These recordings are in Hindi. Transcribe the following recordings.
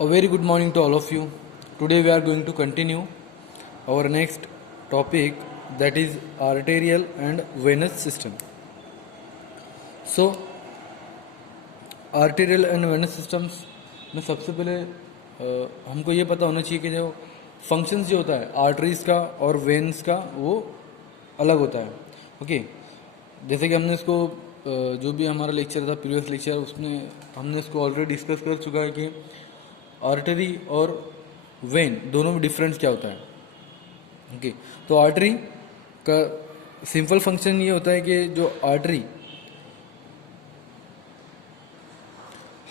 A very good morning to all of you. Today we are going to continue our next topic, that is arterial and venous system. So arterial and venous systems में सबसे पहले हमको ये पता होना चाहिए कि जो फंक्शंस जो होता है आर्टरीज का और वेन्स का वो अलग होता है. ओके, जैसे कि हमने इसको जो भी हमारा लेक्चर था प्रीवियस लेक्चर उसमें हमने इसको ऑलरेडी डिस्कस कर चुका है कि आर्टरी और वेन दोनों में डिफरेंस क्या होता है. ओके, तो आर्टरी का सिंपल फंक्शन ये होता है कि जो आर्टरी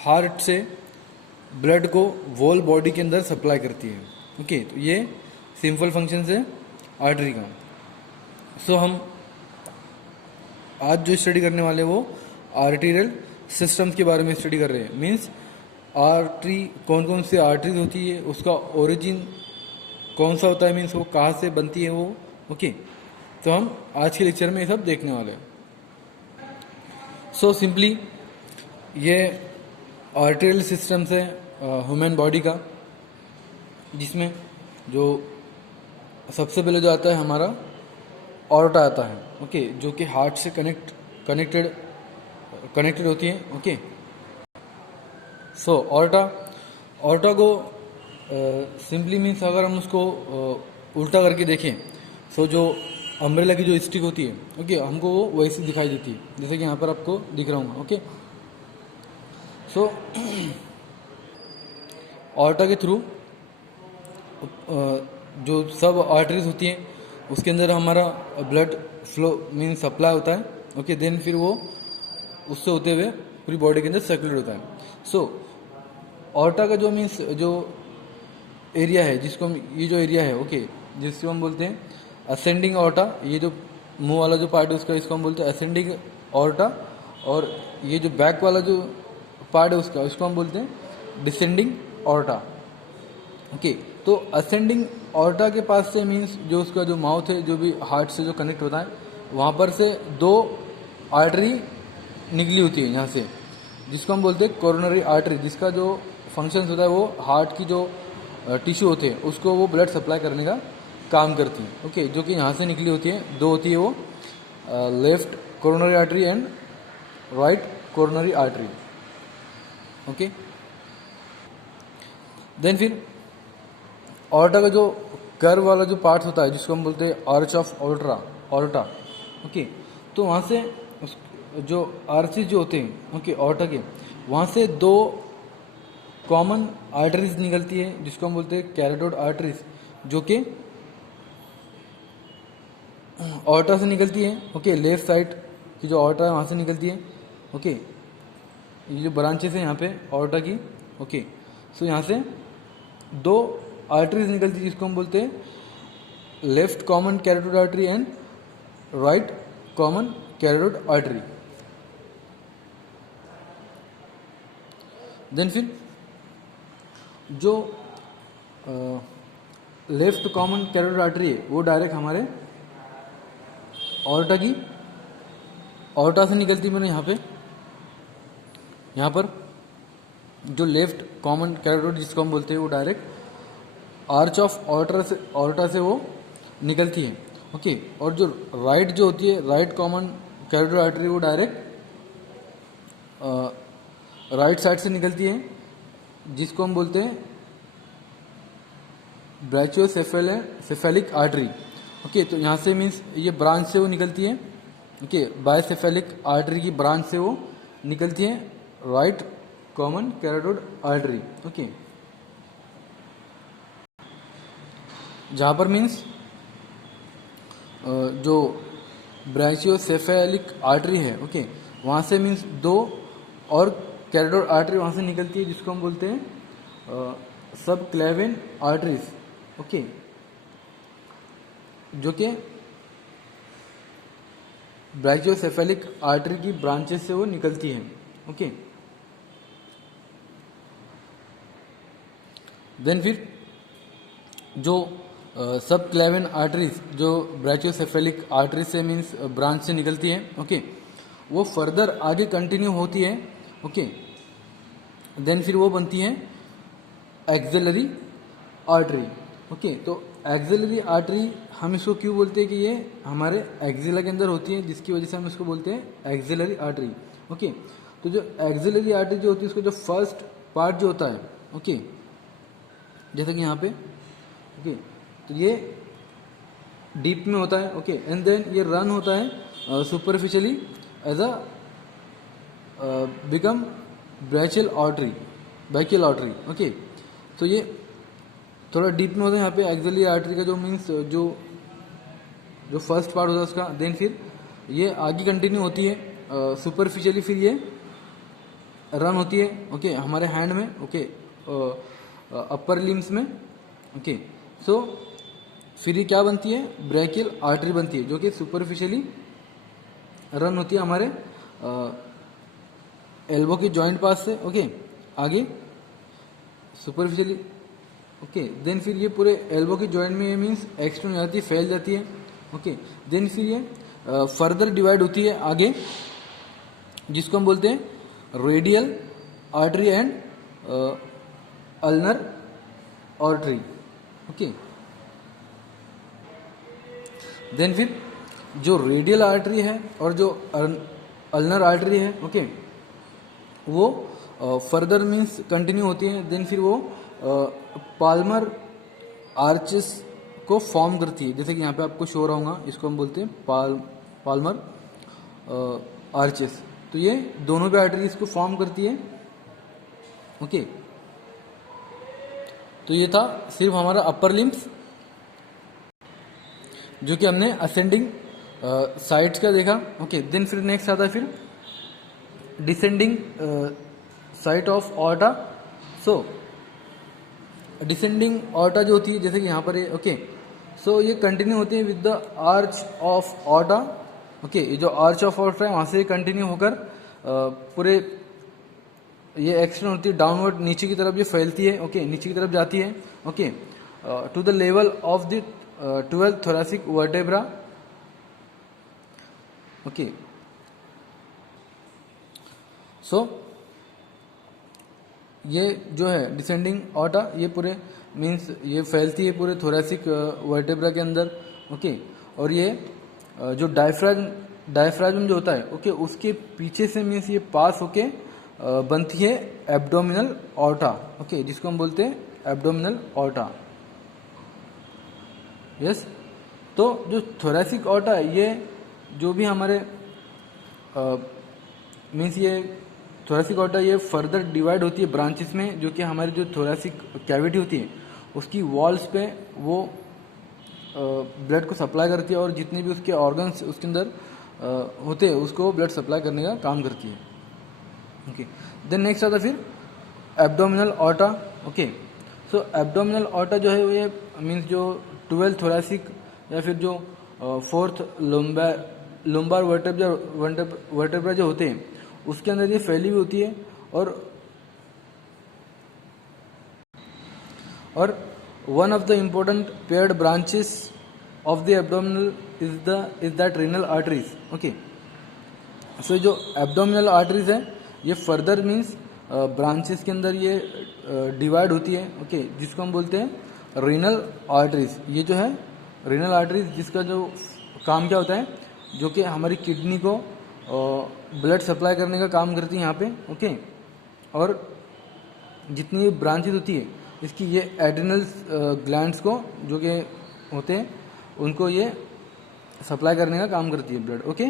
हार्ट से ब्लड को वोल बॉडी के अंदर सप्लाई करती है. ओके, तो ये सिंपल फंक्शन है आर्टरी का. सो हम आज जो स्टडी करने वाले वो आर्टीरियल सिस्टम्स के बारे में स्टडी कर रहे हैं. मीन्स आर्टरी कौन कौन सी आर्टरीज होती है, उसका ओरिजिन कौन सा होता है, मीन्स वो कहाँ से बनती है वो. ओके, तो हम आज के लेक्चर में ये सब देखने वाले हैं. सो सिंपली ये आर्टेरियल सिस्टम्स है ह्यूमन बॉडी का, जिसमें जो सबसे पहले जो आता है हमारा ऑर्टा आता है. ओके, जो कि हार्ट से कनेक्टेड होती है. ओके, सो ऑर्टा को सिंपली मीन्स अगर हम उसको उल्टा करके देखें, सो जो अम्ब्रेला की जो स्टिक होती है, ओके, हमको वो वैसी दिखाई देती है जैसे कि यहाँ पर आपको दिख रहा हूँ. ओके, सो ऑर्टा के थ्रू जो सब आर्टरीज होती हैं उसके अंदर हमारा ब्लड फ्लो मीन्स सप्लाई होता है. ओके, देन फिर वो उससे होते हुए पूरी बॉडी के अंदर सर्कुलेट होता है. सो ऑर्टा का जो मीन्स जो एरिया है जिसको हम ये जो एरिया है, ओके, जिसको हम बोलते हैं असेंडिंग ऑर्टा, ये जो मुंह वाला जो पार्ट है उसका इसको हम बोलते हैं असेंडिंग ऑर्टा, और ये जो बैक वाला जो पार्ट है उसका इसको हम बोलते हैं डिसेंडिंग ऑर्टा. ओके, तो असेंडिंग ऑर्टा के पास से मीन्स जो उसका जो माउथ है जो भी हार्ट से जो कनेक्ट होता है वहाँ पर से दो आर्टरी निकली होती है यहाँ से, जिसको हम बोलते हैं कोरोनरी आर्टरी, जिसका जो फंक्शन होता है वो हार्ट की जो टिश्यू होते हैं उसको वो ब्लड सप्लाई करने का काम करती है. ओके, जो कि यहाँ से निकली होती है, दो होती है वो, left coronary artery and right coronary artery. Okay, then फिर ऑर्टा का जो कर्व वाला जो पार्ट होता है जिसको हम बोलते हैं आर्च ऑफ ऑर्टा. ओके, तो वहाँ से जो आर्चेज जो होते हैं, ओके, ऑर्टा के वहाँ से दो कॉमन आर्टरीज निकलती है जिसको हम बोलते हैं कैरोटिड आर्टरीज, जो कि ऑर्टा से निकलती है. ओके, लेफ्ट साइड की जो ऑर्टा है वहाँ से निकलती है. ओके, ये जो ब्रांचेस है यहाँ पे ऑर्टा की. ओके, सो यहाँ से दो आर्टरीज निकलती है जिसको हम बोलते हैं left common carotid artery and right common carotid artery. Then फिर जो लेफ्ट कॉमन कैरोटिड आर्टरी है वो डायरेक्ट हमारे ऑर्टा से निकलती है. मैंने यहाँ पर जो लेफ्ट कॉमन कैरोटिड जिसको हम बोलते हैं वो डायरेक्ट आर्च ऑफ ऑर्टा से वो निकलती है. ओके, और जो राइट जो होती है राइट कॉमन कैरोटिड आर्टरी वो डायरेक्ट राइट साइड से निकलती है, जिसको हम बोलते हैं ब्रैचियोसेफेलिक आर्टरी. ओके, तो यहाँ से मीन्स ये ब्रांच से वो निकलती है. ओके, बायसेफेलिक आर्टरी की ब्रांच से वो निकलती है right common carotid artery. Okay, जहाँ पर मीन्स जो ब्रैचियोसेफेलिक आर्टरी है, ओके, वहाँ से मीन्स दो और कैरोटिड आर्टरी वहाँ से निकलती है जिसको हम बोलते हैं सब क्लेविन आर्टरीज. ओके, जो कि ब्रैचियोसेफेलिक आर्टरी की ब्रांचेस से वो निकलती है. ओके, देन फिर जो सब क्लेविन आर्टरीज जो ब्रैचियोसेफेलिक आर्टरी से मीन्स ब्रांच से निकलती है. ओके, वो फर्दर आगे कंटिन्यू होती है. ओके, देन फिर वो बनती है एक्सिलरी आर्टरी। ओके, तो एक्सिलरी आर्टरी हम इसको क्यों बोलते हैं कि ये हमारे एक्सिला के अंदर होती है, जिसकी वजह से हम इसको बोलते हैं एक्सिलरी आर्टरी। ओके, तो जो एक्सिलरी आर्टरी जो होती है उसका जो फर्स्ट पार्ट जो होता है, ओके, जैसे कि यहाँ पे, ओके, तो ये डीप में होता है। ओके, एंड देन ये रन होता है superficially as a become brachial artery. Okay, तो ये थोड़ा डीप में होता है यहाँ पे एक्सिलरी आर्टरी का जो मीन्स जो फर्स्ट पार्ट होता है उसका। देन फिर ये आगे कंटिन्यू होती है सुपरफिशियली, फिर ये रन होती है, ओके, हमारे हैंड में, ओके, अपर लिम्स में। ओके, सो फिर ये क्या बनती है, ब्रैकियल आर्टरी बनती है, जो कि सुपरफिशियली रन होती है हमारे एल्बो की जॉइंट पास से। ओके, आगे सुपरफिशियली, ओके, देन फिर ये पूरे एल्बो की जॉइंट में ये मीन्स एक्सटेंड हो जाती है, फैल जाती है। ओके, देन फिर ये फर्दर डिवाइड होती है आगे, जिसको हम बोलते हैं radial artery and ulnar artery. Okay, then फिर जो रेडियल आर्टरी है और जो अल्नर आर्टरी है, ओके, वो फर्दर मीन्स कंटिन्यू होती है। देन फिर वो पाल्मर आर्चेस को फॉर्म करती है, जैसे कि यहाँ पे आपको शो रहा होगा, इसको हम बोलते हैं पाल्मर आर्चेस। तो ये दोनों भी आर्टरीज को फॉर्म करती है। ओके, तो ये था सिर्फ हमारा अपर लिम्स, जो कि हमने असेंडिंग साइड्स का देखा। ओके, देन फिर नेक्स्ट आता है फिर descending site of aorta. So descending aorta जो होती है, जैसे कि यहाँ पर है, ओके, सो ये कंटिन्यू होती है with the arch of aorta. Okay, ये जो आर्च ऑफ ऑर्टा है वहाँ से कंटिन्यू होकर पूरे ये एक्सटेंड होती है डाउनवर्ड, नीचे की तरफ ये फैलती है। ओके, नीचे की तरफ जाती है। Okay, to the level of the 12th thoracic vertebra। Okay, so ये जो है डिसेंडिंग ऑर्टा, ये पूरे मीन्स ये फैलती है पूरे थोरेसिक वर्टेब्रा के अंदर। ओके, और ये जो डायफ्रागम जो होता है, ओके, उसके पीछे से मीन्स ये पास होके बनती है एब्डोमिनल ऑर्टा। ओके, जिसको हम बोलते हैं एब्डोमिनल ऑर्टा। यस, तो जो थोरेसिक ऑर्टा है, ये जो भी हमारे मीन्स ये थोरेसिक ऑर्टा ये फर्दर डिवाइड होती है ब्रांचेस में, जो कि हमारी जो थोरेसिक कैविटी होती है उसकी वॉल्स पे वो ब्लड को सप्लाई करती है, और जितने भी उसके ऑर्गन्स उसके अंदर होते हैं उसको ब्लड सप्लाई करने का काम करती है। ओके, देन नेक्स्ट आता है फिर एब्डोमिनल ऑर्टा। ओके, सो एब्डोमिनल ऑर्टा जो है ये मीन्स जो 12th थोरेसिक या फिर जो 4th लुम्बार वर्टेब्रा जो होते हैं उसके अंदर ये फैली हुई होती है। और one of the important paired branches of the abdominal is that renal arteries. Okay, so जो एब्डोमिनल आर्टरीज है ये फर्दर मीन्स ब्रांचेस के अंदर ये डिवाइड होती है। ओके, जिसको हम बोलते हैं रीनल आर्टरीज। ये जो है रीनल आर्टरीज, जिसका जो काम क्या होता है, जो कि हमारी किडनी को ब्लड सप्लाई करने का काम करती है यहाँ पे। ओके, और जितनी भी ब्रांचेस होती है इसकी, ये एड्रिनल ग्लैंड्स को जो कि होते हैं उनको ये सप्लाई करने का काम करती है ब्लड। ओके,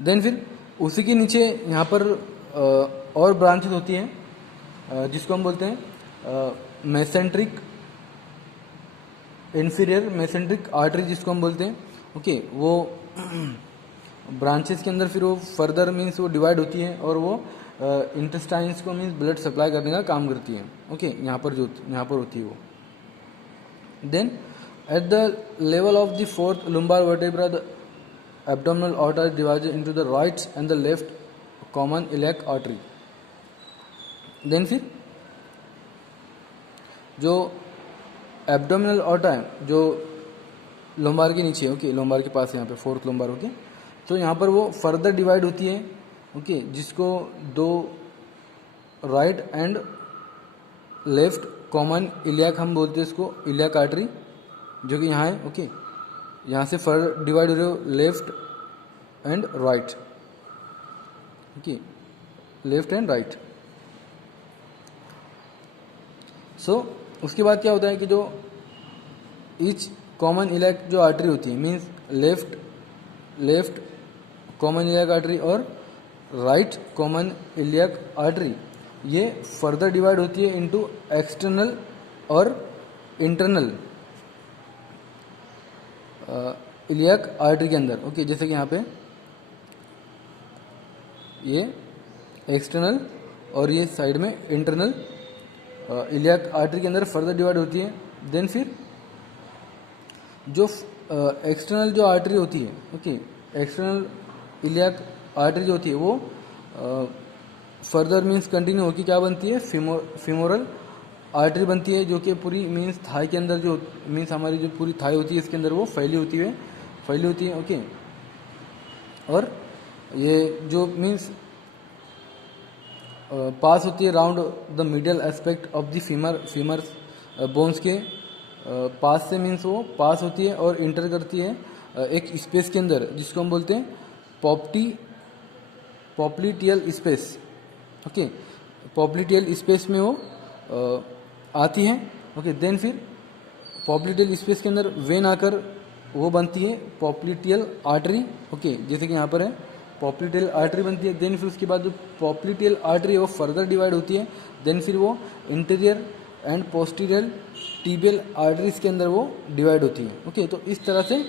देन फिर उसी के नीचे यहाँ पर और ब्रांचेस होती हैं, जिसको हम बोलते हैं मेसेंट्रिक इंफीरियर मेसेंट्रिक आर्टरी, जिसको हम बोलते हैं। ओके, वो ब्रांचेस के अंदर फिर वो फर्दर मीन्स वो डिवाइड होती है और वो इंटेस्टाइन्स को मीन्स ब्लड सप्लाई करने का काम करती है। ओके, यहाँ पर होती है वो। Then at the level of the 4th lumbar vertebra the abdominal aorta is divided into the right and the left common iliac artery। Then फिर जो एब्डोमिनल ऑर्टा है जो लोम्बार के नीचे, ओके, लोम्बार के पास यहाँ पे 4th लोम्बार। ओके, तो यहाँ पर वो फर्दर डिवाइड होती है। ओके, जिसको दो right and left common iliac, हम बोलते हैं इसको इलियाक आर्टरी, जो कि यहाँ है। ओके, यहाँ से फर्दर डिवाइड हो रहे हो left and right. Okay, left and right. So उसके बाद क्या होता है कि जो ईच कॉमन इलियाक जो आर्टरी होती है, means left common iliac artery और राइट कॉमन इलियाक आर्टरी, ये फर्दर डिवाइड होती है इनटू एक्सटर्नल और इंटरनल इलियाक आर्टरी के अंदर। ओके, जैसे कि यहाँ पे ये एक्सटर्नल और ये साइड में इंटरनल इलियाक आर्टरी के अंदर फर्दर डिवाइड होती है। देन फिर जो एक्सटर्नल जो आर्टरी होती है, ओके, एक्सटर्नल इलियाक आर्टरी जो होती है वो फर्दर मीन्स कंटिन्यू होकर क्या बनती है, फीमोरल आर्टरी बनती है, जो कि पूरी मीन्स थाई के अंदर जो मीन्स हमारी जो पूरी थाई होती है इसके अंदर वो फैली होती है। ओके, और ये जो मीन्स पास होती है round the medial aspect of the femur bones के पास से, मीन्स वो पास होती है और इंटर करती है एक स्पेस के अंदर जिसको हम बोलते हैं popliteal space. Okay, popliteal space में वो आती हैं। ओके, देन फिर पॉप्लिटियल स्पेस के अंदर वेन आकर वो बनती है पॉप्लिटियल आर्टरी। ओके, जैसे कि यहाँ पर है पॉप्लिटियल आर्टरी बनती है। देन फिर उसके बाद जो पॉप्लिटियल आर्टरी है वो फर्दर डिवाइड होती है। देन फिर वो interior and posterior tibial arteries के अंदर वो डिवाइड होती है। ओके, तो इस तरह से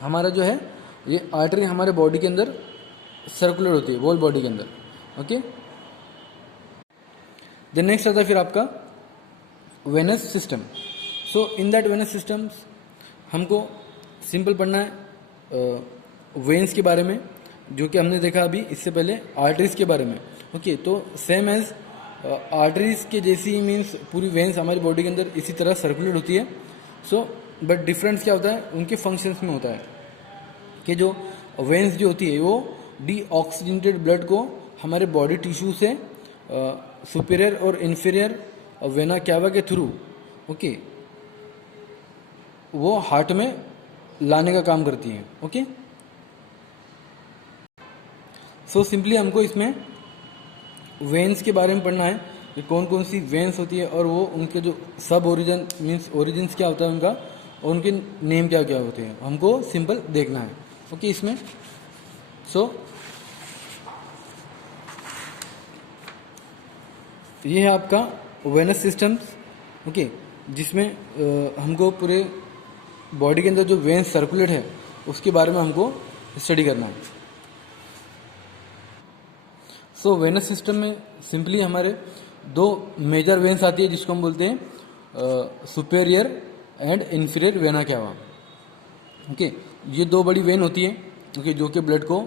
हमारा जो है ये आर्टरी हमारे बॉडी के अंदर सर्कुलर होती है, होल बॉडी के अंदर। ओके, देन नेक्स्ट आता है फिर आपका venous system. So in that venous system हमको सिंपल पढ़ना है वेन्स के बारे में, जो कि हमने देखा अभी इससे पहले आर्टरीज के बारे में। ओके, तो सेम एज आर्टरीज के जैसी मीन्स पूरी वेन्स हमारी बॉडी के अंदर इसी तरह सर्कुलेट होती है। सो बट डिफरेंस क्या होता है उनके फंक्शंस में होता है कि जो वेन्स जो होती है वो डीऑक्सीजनेटेड ब्लड को हमारे बॉडी टिश्यू से सुपीरियर और इन्फीरियर वेना कैवा के थ्रू ओके वो हार्ट में लाने का काम करती है। ओके, सो सिंपली हमको इसमें वेन्स के बारे में पढ़ना है कि कौन कौन सी वेन्स होती है और वो उनके जो सब ओरिजिन मीन्स ओरिजिन्स क्या होता है उनका और उनके नेम क्या क्या होते हैं, हमको सिंपल देखना है। ओके, इसमें सो ये है आपका वेनस सिस्टम्स। ओके, जिसमें हमको पूरे बॉडी के अंदर जो वेन्स सर्कुलेट है उसके बारे में हमको स्टडी करना है। सो वेनस सिस्टम में सिंपली हमारे दो मेजर वेन्स आती है जिसको हम बोलते हैं superior end inferior vena cava. Okay, ये दो बड़ी वेन होती है ओके, जो कि ब्लड को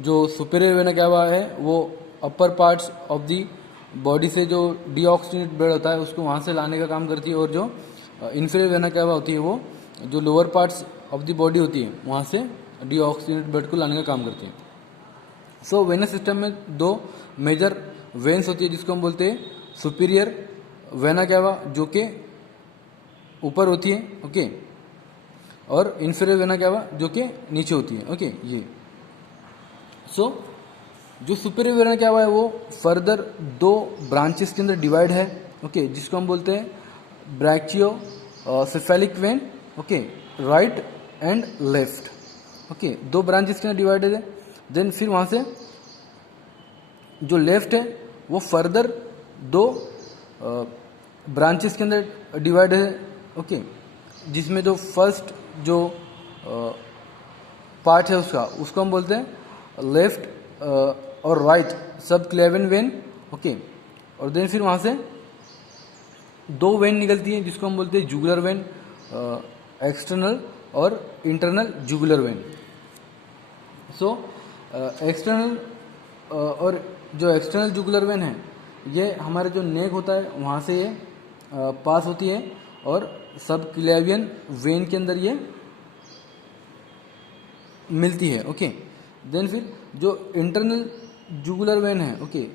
जो सुपेरियर वेना कैवा है वो अपर पार्ट्स ऑफ दी बॉडी से जो डीऑक्सीजनेट ब्लड होता है उसको वहाँ से लाने का काम करती है, और जो इन्फीरियर वेना कैवा होती है वो जो lower parts of the body होती है वहाँ से डीऑक्सीजनेट ब्लड को लाने का काम करती है। सो वेनस सिस्टम में दो मेजर वेन्स होती है जिसको हम बोलते हैं सुपीरियर वेना कैवा जो कि ऊपर होती है ओके, और इन्फीरियर वेना कैवा जो कि नीचे होती है। ओके, ये सो जो सुपीरियर वेना कैवा है वो फर्दर दो ब्रांचेस के अंदर डिवाइड है ओके, जिसको हम बोलते हैं brachiocephalic vein okay, right and left. Okay, दो ब्रांचेस के अंदर डिवाइडेड है। देन फिर वहाँ से जो लेफ्ट है वो फर्दर दो ब्रांचेस के अंदर डिवाइड है ओके, जिसमें जो फर्स्ट जो पार्ट है उसको हम बोलते हैं लेफ्ट और राइट सब क्लेवन वेन ओके, और देन फिर वहाँ से दो वेन निकलती है जिसको हम बोलते हैं जुगुलर वेन एक्सटर्नल और internal jugular vein. So external और जो एक्सटर्नल जुगुलर वेन है ये हमारे जो नेक होता है वहाँ से ये पास होती है और सब क्लेवियन वेन के अंदर ये मिलती है। ओके, देन फिर जो इंटरनल जुगुलर वेन है ओके,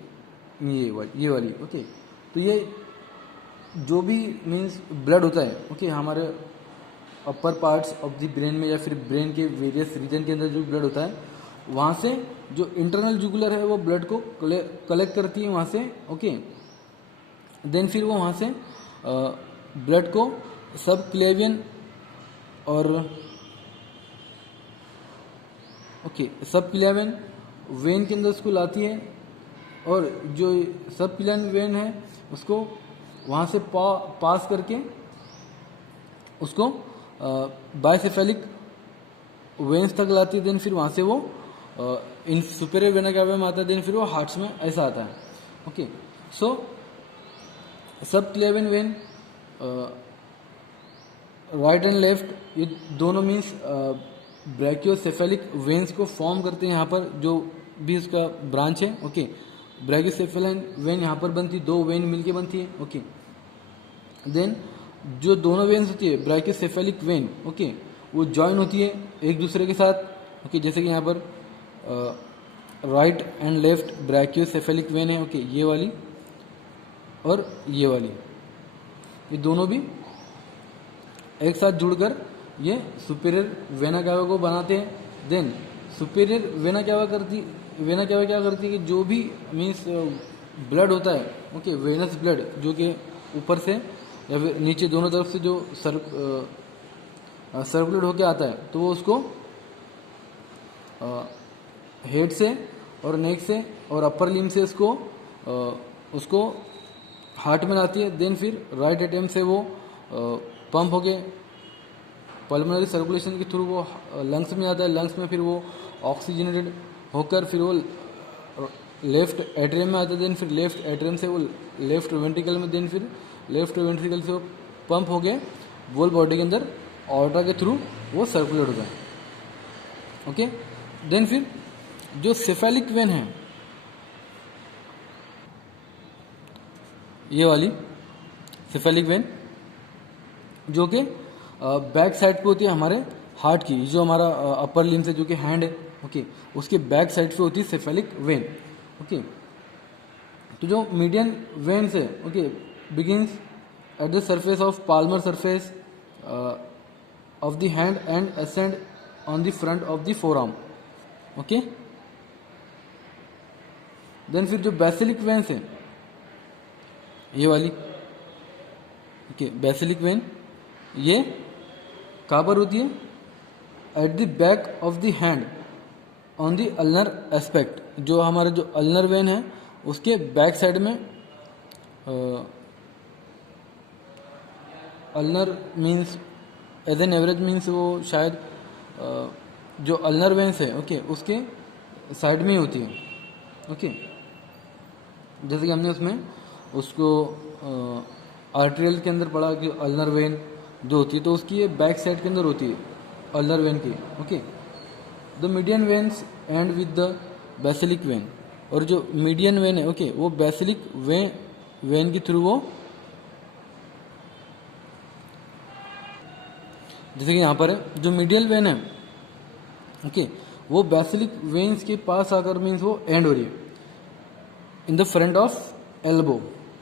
ये वाली ओके। तो ये जो भी मीन्स ब्लड होता है ओके हमारे अपर पार्ट्स ऑफ द ब्रेन में या फिर ब्रेन के वेरियस रीजन के अंदर जो ब्लड होता है वहाँ से जो इंटरनल जुगुलर है वो ब्लड को कलेक्ट करती है वहाँ से ओके। देन फिर वो वहाँ से ब्लड को सब क्लेवियन और ओके सब क्लेवियन वेन के अंदर उसको लाती है और जो सब क्लेवियन वेन है उसको वहाँ से पास करके उसको बाइसेफेलिक वेन्स तक लाती है। देन फिर वहाँ से वो इन सुपेरियर वेना कैवा में आता है। देन फिर वो हार्ट्स में ऐसा आता है ओके। सो सब क्लेवियन वेन राइट एंड लेफ्ट ये दोनों मीन्स ब्रैकियोसेफेलिक वेन्स को फॉर्म करते हैं यहाँ पर जो भी उसका ब्रांच है ओके। ब्रैकियोसेफेलिक वेन यहाँ पर बनती है, दो वेन मिलके बनती है ओके। देन जो दोनों वेन्स होती है ब्रैकियोसेफेलिक वेन ओके वो जॉइन होती है एक दूसरे के साथ ओके। जैसे कि यहाँ पर right and left brachiocephalic when है ओके ये वाली और ये वाली, ये दोनों भी एक साथ जुड़कर ये सुपीरियर वेना कैवा को बनाते हैं। देन सुपीरियर वेना कैवा क्या करती है कि जो भी मीन्स ब्लड होता है ओके वेनस ब्लड जो कि ऊपर से या फिर नीचे दोनों तरफ से जो सर्कुलेट होके आता है तो वो उसको हेड से और नेक से और अपर लिम से उसको हार्ट में लाती है। देन फिर राइट एटीएम से वो पंप होके पल्मोनरी सर्कुलेशन के थ्रू वो लंग्स में आता है। लंग्स में फिर वो ऑक्सीजनेटेड होकर फिर वो लेफ्ट एट्रियम में आता है। देन फिर लेफ्ट एट्रियम से वो लेफ्ट वेंट्रिकल में, देन फिर लेफ्ट वेंट्रिकल से वो पंप होके वोल बॉडी के अंदर ऑर्टा के थ्रू वो सर्कुलेट होता है ओके। देन फिर जो सेफेलिक वेन है ये वाली सेफेलिक वेन जो कि बैक साइड पे होती है हमारे हार्ट की, जो हमारा अपर लिम्ब से जो कि हैंड है ओके उसके बैक साइड पे होती है सेफेलिक वेन ओके। तो जो मीडियन वेन्स है okay begins at the surface of palmar surface of the hand and ascend on the front of the forearm okay. Then फिर जो बेसिलिक वेन्स है ये वाली ओके बेसिलिक वेन ये कहाँ पर होती है at the back of the hand on the ulnar aspect, जो हमारा जो अल्नर वेन है उसके बैक साइड में ulnar means as an average means वो शायद जो अल्नर वेन्स है ओके उसके साइड में ही होती है ओके। जैसे कि हमने उसमें उसको आर्टेरियल के अंदर पढ़ा कि अल्नर वेन जो होती है तो उसकी ये बैक साइड के अंदर होती है अल्नर वेन की okay. The median veins and with the basilic vein, और जो मीडियन वेन है ओके वो बेसिलिक वेन के थ्रू वो जैसे कि यहाँ पर है जो मीडियल वेन है ओके वो बेसिलिक वेन्स के पास आकर मीन्स वो एंड हो रही है in the front of elbow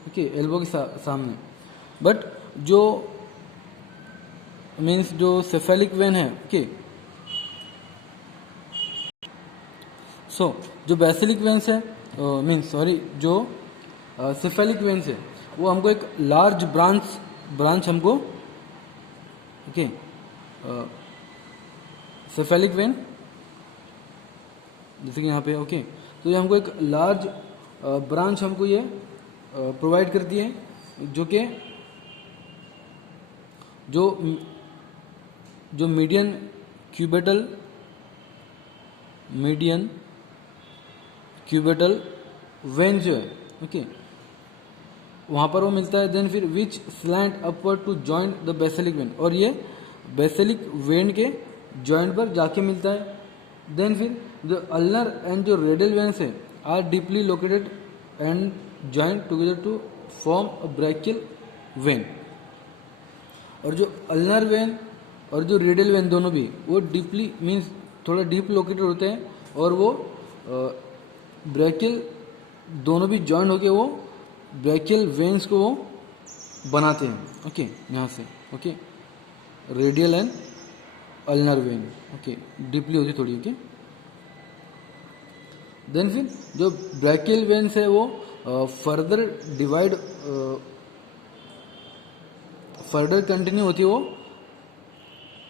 okay elbow के सामने। बट जो मीन्स जो सेफेलिक वेन है ओके सो जो बेसिलिक वेन्स है मीन्स सॉरी जो सेफेलिक वेन्स है वो हमको एक लार्ज ब्रांच हमको ओके सेफेलिक वेन जैसे कि यहाँ पे ओके तो ये हमको एक लार्ज ब्रांच हमको ये प्रोवाइड करती है जो कि जो मीडियन क्यूबेटल वेन जो है ओके वहाँ पर वो मिलता है। देन फिर which slant upward to join the basilic vein, और ये बेसिलिक वेन के जॉइंट पर जाके मिलता है। देन फिर जो अल्नर एंड जो रेडियल वेन्स है are deeply located and joint together to form a brachial vein, और जो अल्नर वेन और जो रेडियल वेन दोनों भी वो डीपली मीन्स थोड़ा डीप लोकेटेड होते हैं और वो ब्रैकियल दोनों भी जॉइंट होके वो ब्रैकियल वेन्स को वो बनाते हैं। ओके, यहाँ से okay, radial and ulnar when. Okay, deeply होती थोड़ी। ओके, देन फिर जो ब्रैकियल वेन्स है वो फर्दर डिवाइड फर्दर कंटिन्यू होती है वो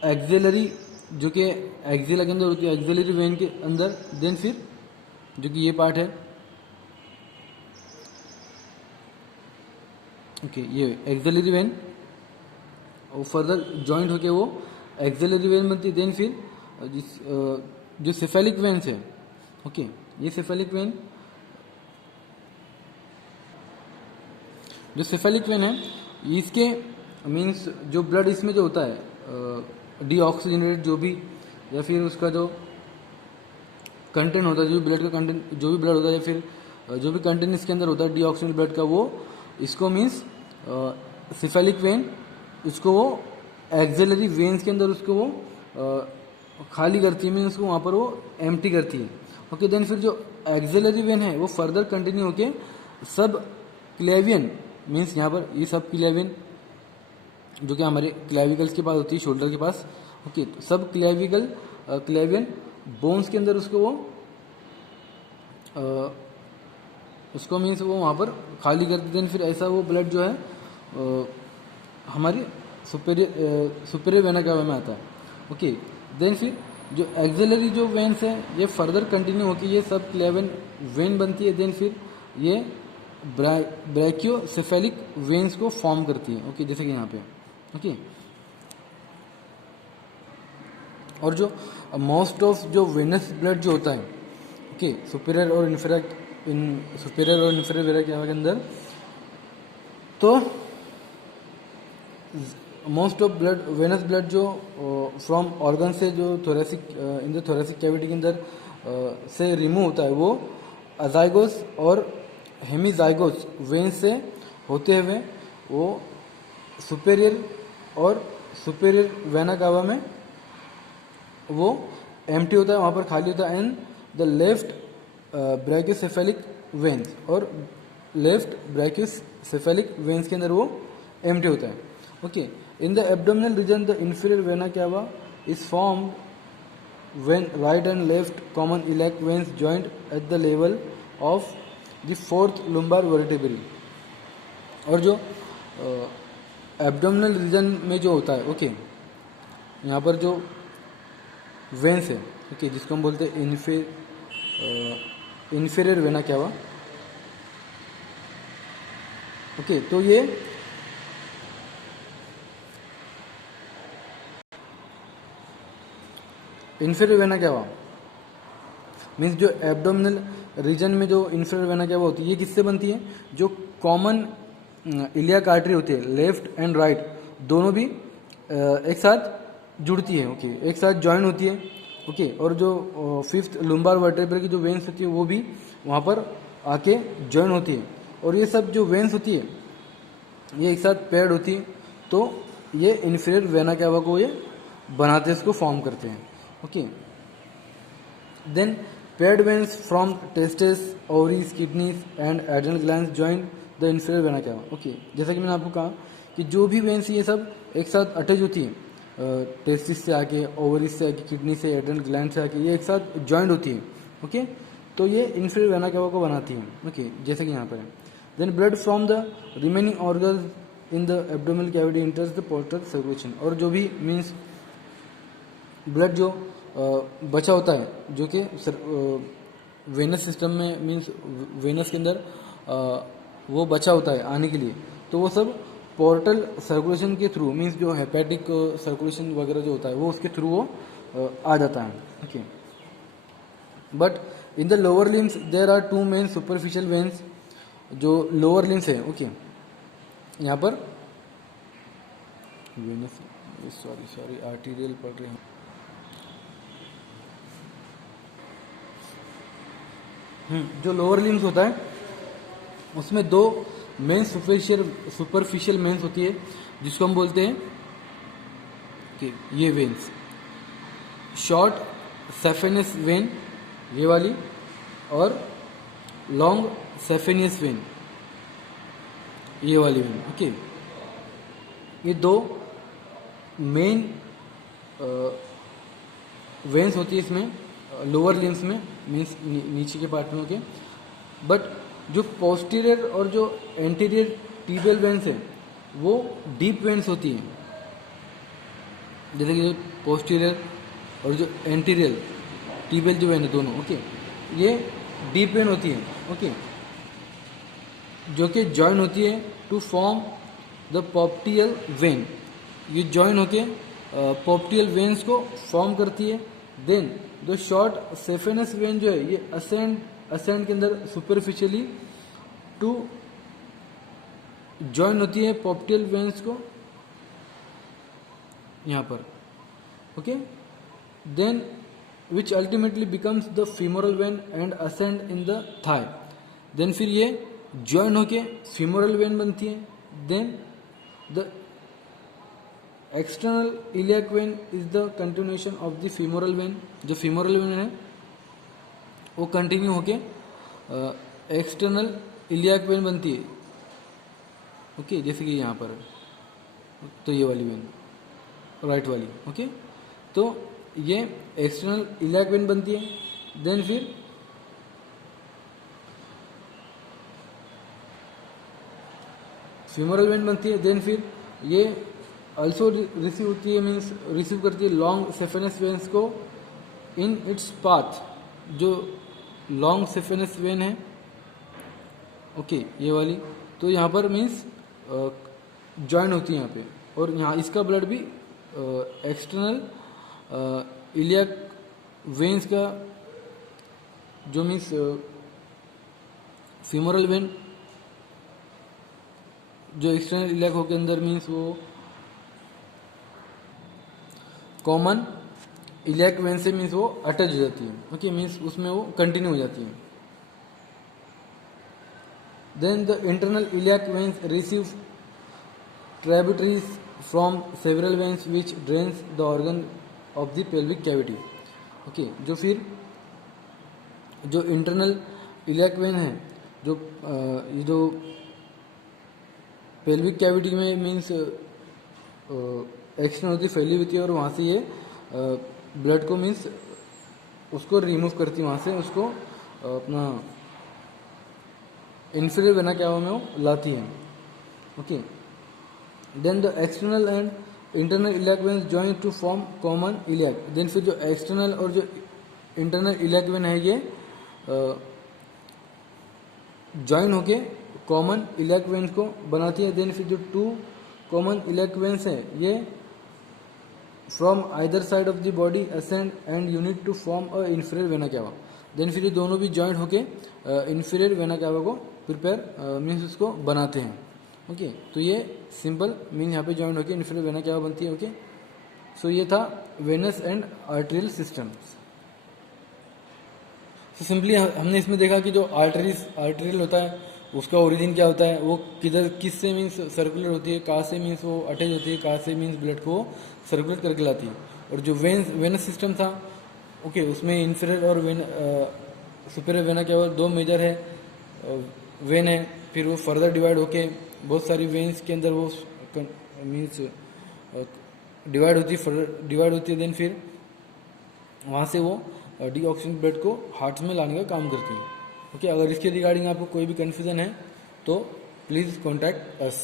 एक्सिलरी, जो कि एक्सिला के अंदर होती है, एक्सिलरी वेन के अंदर। देन फिर जो कि ये पार्ट है, ओके, ये एक्सिलरी वेन और फर्दर जॉइंट होके वो एक्सिलरी वेन बनती है। देन फिर जो सेफेलिक वेन्स है, ओके, ये सेफेलिक वेन, जो सेफेलिक वेन है इसके मीन्स जो ब्लड इसमें जो होता है डीऑक्सीजनेटेड जो भी, या फिर उसका जो कंटेंट होता है, जो भी ब्लड का कंटेंट, जो भी ब्लड होता है, या फिर जो भी कंटेंट इसके अंदर होता है डीऑक्सीजनेटेड ब्लड का, वो इसको मीन्स सेफेलिक वेन, इसको वो एक्सिलरी वेन्स के अंदर उसको वो खाली करती है, मीन्स उसको वहाँ पर वो एम्प्टी करती है। ओके, देन फिर जो एक्सिलरी वेन है वो फर्दर कंटिन्यू होके सब क्लेवियन, मीन्स यहाँ पर ये सब क्लेवियन जो कि हमारे क्लेविकल्स के पास होती है, शोल्डर के पास। ओके, तो सब क्लेवियन बोन्स के अंदर उसको वो उसको मीन्स वो वहाँ पर खाली कर देते हैं। फिर ऐसा वो ब्लड जो है हमारी सुपेरियर वेना कावा में आता है। ओके, देन फिर जो एक्सिलरी जो वेन्स है ये फर्दर कंटिन्यू होकर ये सब क्लेवियन वेन बनती है। देन फिर ये ब्रैकियोसेफेलिक वेन्स को फॉर्म करती है। ओके, जैसे कि यहाँ पे। ओके, और जो मोस्ट ऑफ जो वेनस ब्लड जो होता है, ओके, सुपेरियर और इन्फीरियर वेना कावा के अंदर, तो most of blood venous blood जो फ्रॉम ऑर्गन से जो thoracic in the thoracic cavity के अंदर से रिमूव होता है, वो अजाइगोस और हेमीजाइगोस वेन से होते हुए वो सुपेरियर और सुपेरियर वेना कावा में वो एम्प्टी होता है, वहाँ पर खाली होता है। And the left brachiocephalic veins, और लेफ्ट ब्रैकियोसेफेलिक वेन्स के अंदर वो एम्प्टी होता है। Okay, in the abdominal region the inferior vena cava is formed when right and left common iliac veins joined at the level of the fourth lumbar vertebrae। और जो एब्डोमिनल रीजन में जो होता है, ओके, यहाँ पर जो वेन्स है, ओके, जिसको हम बोलते हैं इन्फीरियर वेना कावा। ओके, तो ये इन्फीरियर वेना कावा मीन्स जो एब्डोमिनल रीजन में जो इन्फीरियर वेना कावा होती है, ये किससे बनती है? जो कॉमन इलियाक आर्टरी होती है, लेफ्ट एंड राइट दोनों भी एक साथ जुड़ती है। ओके, एक साथ ज्वाइन होती है। ओके, और जो फिफ्थ लुम्बार वर्टेब्रे की जो वेन्स होती है वो भी वहाँ पर आके ज्वाइन होती है। और ये सब जो वेन्स होती है ये एक साथ पेयर्ड होती है, तो ये इन्फीरियर वेना कावा को ये बनाते हैं, इसको फॉर्म करते हैं। Okay, then paired veins from testis, ovaries, kidneys and adrenal glands join the inferior vena cava. Okay, जैसा कि मैंने आपको कहा कि जो भी वेन्स ये सब एक साथ अटैच होती है, टेस्टिस से आके, ओवरीज से आके, किडनी से, एड्रेनल ग्लैंड से आके, ये एक साथ जॉइंट होती है। ओके, तो ये इन्फीरियर वेना कावा को बनाती है। ओके, जैसे कि यहाँ पर है। Then blood from the remaining organ in the abdominal cavity enters the portal circulation. और जो भी मीन्स ब्लड जो बचा होता है, जो कि वेनस सिस्टम में मीन्स वेनस के अंदर वो बचा होता है आने के लिए, तो वो सब पोर्टल सर्कुलेशन के थ्रू, मीन्स जो हेपेटिक सर्कुलेशन वगैरह जो होता है वो उसके थ्रू वो आ जाता है। Okay, but in the lower limbs there are two main superficial veins. जो लोअर लिम्स है, ओके, यहाँ पर वेनस, सॉरी आर्टीरियल पढ़ रहे हैं। जो लोअर लिम्स होता है उसमें दो मेन सुपरफिशियल मेन्स होती है, जिसको हम बोलते हैं कि ये वेन्स, शॉर्ट सेफेनस वेन ये वाली, और लॉन्ग सेफेनियस वेन, ये वाली वेन। ओके, ये दो मेन वेन्स होती है इसमें, लोअर लिम्स में, मीन्स नीचे के पार्ट में। ओके, बट जो पोस्टीरियर और जो एंटीरियर टीबियल वेन्स है वो डीप वेन्स होती हैं। जैसे कि जो पोस्टीरियर और जो एंटीरियर टीबियल जो वेन है दोनों, ओके, ये डीप वेन होती है। ओके, जो कि जॉइन होती है to form the popliteal vein. ये जॉइन होके पोप्टियल वेन्स को फॉर्म करती है। Then the short saphenous vein जो है ये असेंड के अंदर सुपरफिशियली टू जॉइन होती है पोप्टियल वेन्स को यहाँ पर। Okay, then which ultimately becomes the femoral vein and ascend in the thigh. Then फिर ये जॉइन होके फीमोरल वेन बनती है। Then the external iliac vein is the continuation of the femoral vein. जो फीमोरल वेन है वो कंटिन्यू होके एक्सटर्नल इलियाक वेन बनती है। ओके, जैसे कि यहाँ पर तो ये वाली वेन राइट वाली। ओके, तो ये एक्सटर्नल इलियाक वेन बनती है। देन फिर फीमोरल वेन बनती है। देन फिर ये ऑल्सो रिसीव होती है, मीन्स रिसीव करती है लॉन्ग सेफेनस वेन्स को इन इट्स पाथ। जो लॉन्ग सेफेनस वेन है, ओके, ये वाली, तो यहाँ पर मीन्स जॉइन होती है यहाँ पे, और यहाँ इसका ब्लड भी एक्सटर्नल इलियाक वेन्स का जो मीन्स फीमोरल वेन जो एक्सटर्नल इलियाक हो के अंदर मीन्स वो कॉमन इलियाक वेन से मीन्स वो अटैच हो जाती है। ओके, मीन्स उसमें वो कंटिन्यू हो जाती है। Then the internal iliac veins receive tributaries from several veins which drains the organ of the pelvic cavity. Okay, जो फिर जो इंटरनल इलियाक वेन है, जो ये जो पेल्विक कैविटी में मीन्स एक्सटर्नल होती फैली होती है, और वहाँ से ये ब्लड को मीन्स उसको रिमूव करती है, वहाँ से उसको अपना इंफीरियर वेना कैवा में वो लाती है। Okay, then the external and internal iliac veins join to form common iliac. Then फिर जो एक्सटर्नल और जो इंटरनल इलियाक वेन है ये जॉइन होके कॉमन इलियाक वेन्स को बनाती है। देन फिर जो टू कॉमन इलियाक वेन्स है ये from either side of the body ascend and unite to form a inferior vena cava. Then फिर ये दोनों भी जॉइंट होके इंफीरियर वेना कैवा को प्रिपेयर मीन्स उसको बनाते हैं। ओके, तो ये सिंपल मीन यहाँ पे जॉइंट होके इंफीरियर वेना कैवा बनती है। ओके, सो ये था वेनस एंड आर्टेरियल सिस्टम। तो सिंपली हमने इसमें देखा कि जो आर्टेरियल होता है उसका ओरिजिन क्या होता है, वो किधर किस से मीन्स सर्कुलर होती है, कहाँ से मीन्स वो अटैच होती है, कहाँ से मीन्स ब्लड को सर्कुलेट करके लाती है। और जो वेनस सिस्टम था, ओके, उसमें इंफीरियर और सुपीरियर वेना क्या हुआ, दो मेजर है वेन है, फिर वो फर्दर डिवाइड होके बहुत सारी वेन्स के अंदर वो मीन्स डिवाइड होती है। देन फिर वहाँ से वो डीऑक्सीजन ब्लड को हार्ट में लाने का काम करती है। ओके, अगर इसके रिगार्डिंग आपको कोई भी कन्फ्यूजन है तो प्लीज़ कॉन्टैक्ट अस।